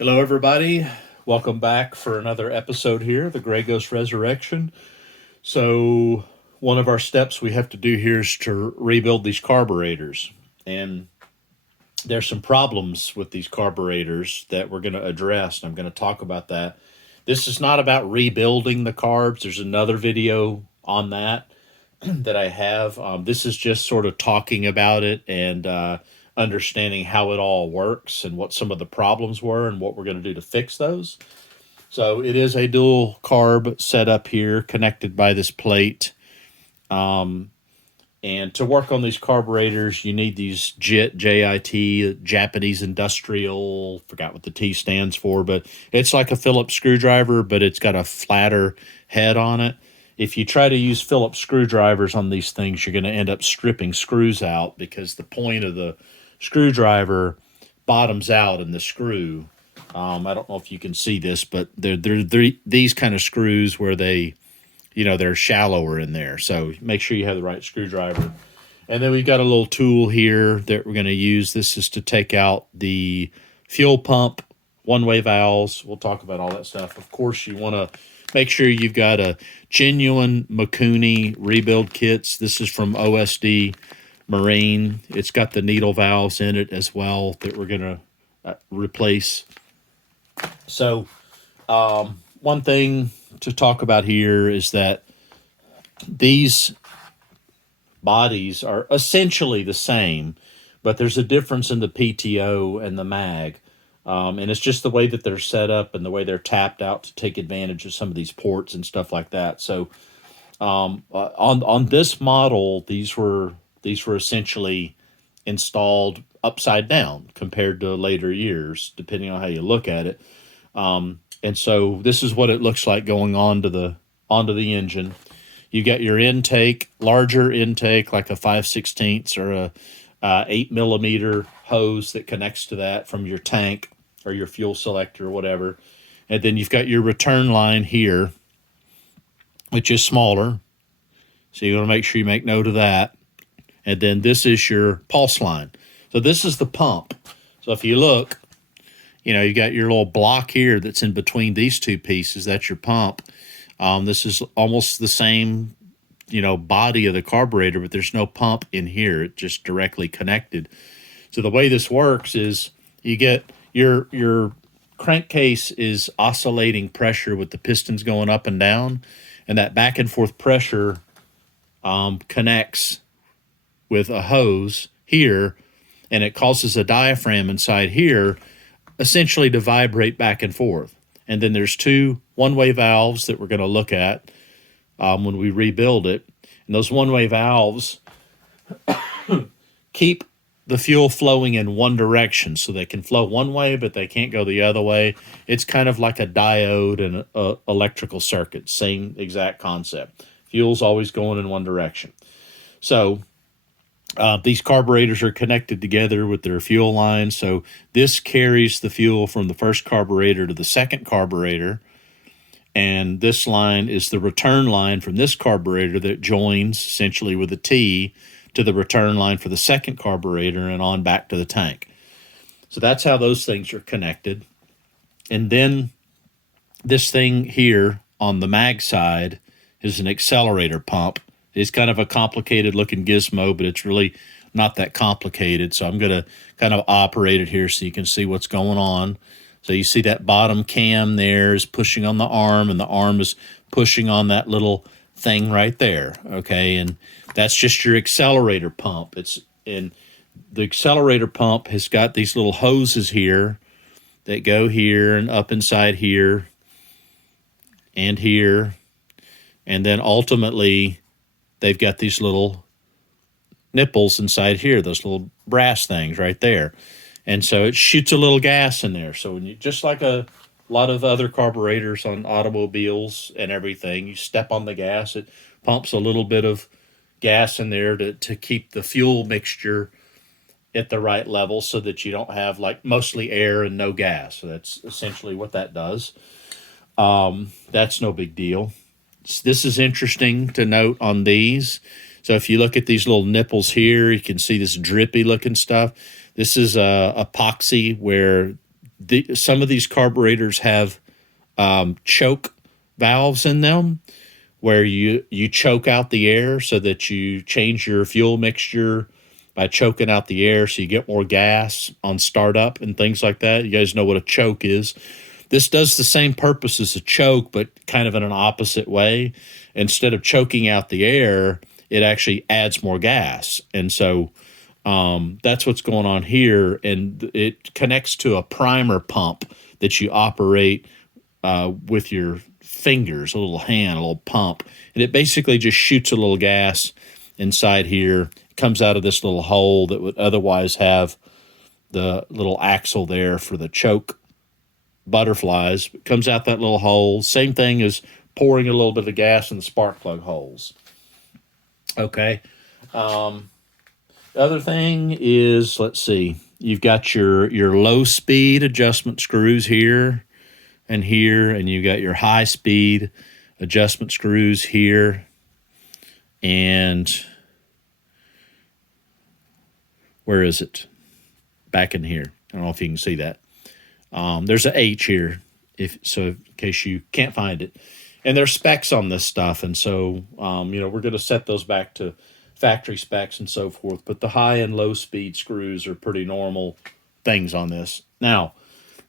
Hello, everybody. Welcome back for another episode here, the Grey Ghost Resurrection. So, one of our steps we have to do here is to rebuild these carburetors. And there's some problems with these carburetors that we're going to address, and I'm going to talk about that. This is not about rebuilding the carbs. There's another video on that that I have. This is just sort of talking about it and understanding how it all works and what some of the problems were and what we're going to do to fix those. So it is a dual carb setup here connected by this plate. And to work on these carburetors, you need these JIT, Japanese Industrial, forgot what the T stands for, but it's like a Phillips screwdriver, but it's got a flatter head on it. If you try to use Phillips screwdrivers on these things, you're going to end up stripping screws out because the point of the screwdriver bottoms out in the screw. I don't know if you can see this, but they're these kind of screws where they're shallower in there. So make sure you have the right screwdriver. And then we've got a little tool here that we're going to use. This is to take out the fuel pump, one-way valves. We'll talk about all that stuff. Of course, you want to make sure you've got a genuine Mikuni rebuild kits. This is from OSD Marine. It's got the needle valves in it as well that we're going to replace. So one thing to talk about here is that these bodies are essentially the same, but there's a difference in the PTO and the mag. And it's just the way that they're set up and the way they're tapped out to take advantage of some of these ports and stuff like that. So on this model, these were essentially installed upside down compared to later years, depending on how you look at it. And so this is what it looks like going onto the engine. You got your intake, larger intake, like a 5/16 or a 8mm hose that connects to that from your tank or your fuel selector or whatever. And then you've got your return line here, which is smaller. So you want to make sure you make note of that. And then this is your pulse line. So this is the pump. So if you look, you got your little block here that's in between these two pieces. That's your pump. This is almost the same, body of the carburetor, but there's no pump in here. It's just directly connected. So the way this works is you get your crankcase is oscillating pressure with the pistons going up and down, and that back and forth pressure connects with a hose here, and it causes a diaphragm inside here essentially to vibrate back and forth. And then there's two one-way valves that we're going to look at when we rebuild it. And those one-way valves keep the fuel flowing in one direction, so they can flow one way, but they can't go the other way. It's kind of like a diode and an electrical circuit, same exact concept. Fuel's always going in one direction. So these carburetors are connected together with their fuel lines. So this carries the fuel from the first carburetor to the second carburetor. And this line is the return line from this carburetor that joins essentially with a T to the return line for the second carburetor and on back to the tank. So that's how those things are connected. And then this thing here on the mag side is an accelerator pump. It's kind of a complicated looking gizmo, but it's really not that complicated. So I'm going to kind of operate it here so you can see what's going on. So you see that bottom cam there is pushing on the arm, and the arm is pushing on that little thing right there. Okay, and that's just your accelerator pump. And the accelerator pump has got these little hoses here that go here and up inside here and here. And then ultimately they've got these little nipples inside here, those little brass things right there. And so it shoots a little gas in there. So when you, just like a lot of other carburetors on automobiles and everything, you step on the gas, it pumps a little bit of gas in there to keep the fuel mixture at the right level so that you don't have like mostly air and no gas. So that's essentially what that does. That's no big deal. This is interesting to note on these. So if you look at these little nipples here, you can see this drippy looking stuff. This is epoxy where some of these carburetors have choke valves in them where you choke out the air so that you change your fuel mixture by choking out the air so you get more gas on startup and things like that. You guys know what a choke is. This does the same purpose as a choke, but kind of in an opposite way. Instead of choking out the air, it actually adds more gas. And so that's what's going on here. And it connects to a primer pump that you operate with your fingers, a little hand, a little pump. And it basically just shoots a little gas inside here. It comes out of this little hole that would otherwise have the little axle there for the choke butterflies. It comes out that little hole. Same thing as pouring a little bit of gas in the spark plug holes. Okay. The other thing is, let's see, you've got your low speed adjustment screws here, and you got your high speed adjustment screws here, and where is it? Back in here. I don't know if you can see that. There's an H here, in case you can't find it. And there's specs on this stuff, and so we're going to set those back to factory specs and so forth. But the high and low speed screws are pretty normal things on this. Now,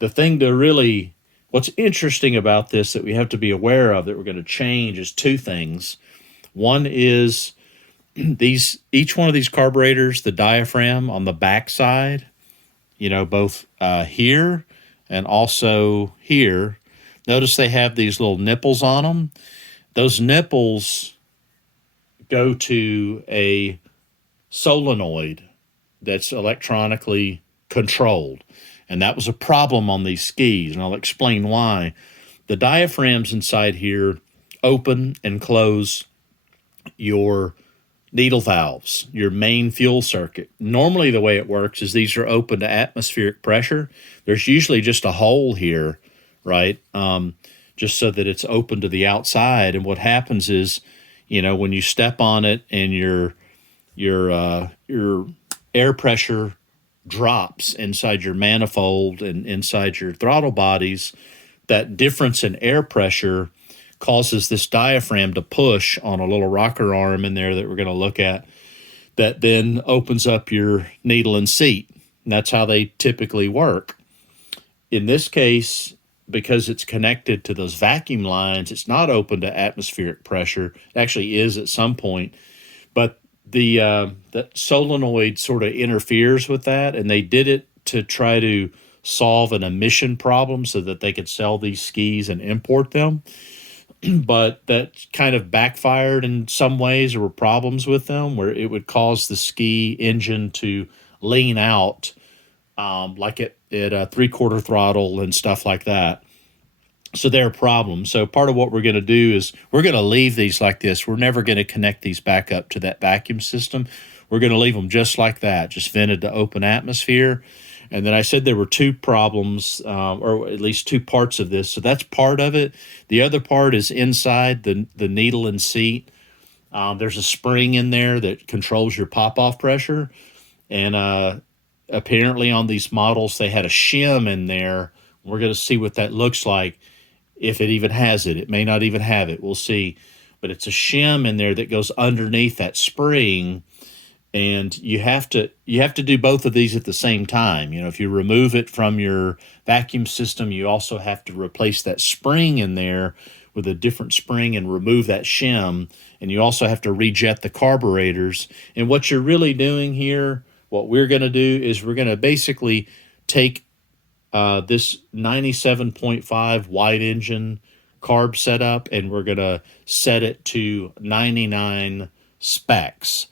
the thing to really what's interesting about this that we have to be aware of that we're going to change is two things. One is each one of these carburetors, the diaphragm on the back side, both here and also here. Notice they have these little nipples on them. Those nipples go to a solenoid that's electronically controlled. And that was a problem on these skis, and I'll explain why. The diaphragms inside here open and close your needle valves, your main fuel circuit. Normally the way it works is these are open to atmospheric pressure. There's usually just a hole here, right? Just so that it's open to the outside. And what happens is, when you step on it and your air pressure drops inside your manifold and inside your throttle bodies, that difference in air pressure causes this diaphragm to push on a little rocker arm in there that we're going to look at, that then opens up your needle and seat. And that's how they typically work. In this case, because it's connected to those vacuum lines, it's not open to atmospheric pressure. It actually is at some point, but the solenoid sort of interferes with that, and they did it to try to solve an emission problem so that they could sell these skis and import them. But that kind of backfired in some ways. There were problems with them where it would cause the ski engine to lean out like at a 3/4 throttle and stuff like that. So they're a problem. So part of what we're going to do is we're going to leave these like this. We're never going to connect these back up to that vacuum system. We're going to leave them just like that, just vented to open atmosphere. And then I said there were two problems, or at least two parts of this. So that's part of it. The other part is inside the needle and seat. There's a spring in there that controls your pop-off pressure. And apparently on these models, they had a shim in there. We're going to see what that looks like, if it even has it. It may not even have it. We'll see. But it's a shim in there that goes underneath that spring. And you have to do both of these at the same time. If you remove it from your vacuum system, you also have to replace that spring in there with a different spring and remove that shim. And you also have to rejet the carburetors. And what you're really doing here, what we're going to do is we're going to basically take this 97.5 wide engine carb setup, and we're going to set it to 99 specs.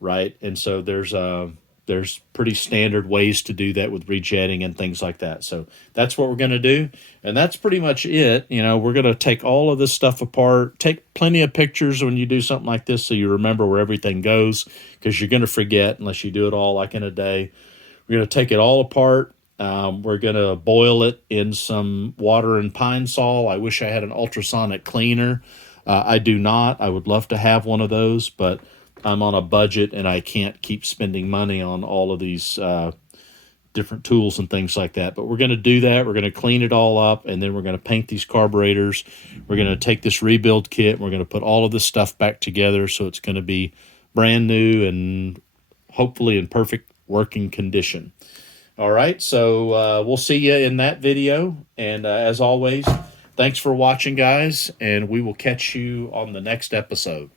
Right, and so there's pretty standard ways to do that with rejetting and things like that. So that's what we're going to do, and that's pretty much it. We're going to take all of this stuff apart, take plenty of pictures when you do something like this so you remember where everything goes, because you're going to forget unless you do it all like in a day. We're going to take it all apart. We're going to boil it in some water and Pine Sol. I wish I had an ultrasonic cleaner. I do not. I would love to have one of those, but I'm on a budget and I can't keep spending money on all of these different tools and things like that. But we're going to do that. We're going to clean it all up, and then we're going to paint these carburetors. We're going to take this rebuild kit, and we're going to put all of this stuff back together, so it's going to be brand new and hopefully in perfect working condition. All right, so we'll see you in that video. And as always, thanks for watching, guys, and we will catch you on the next episode.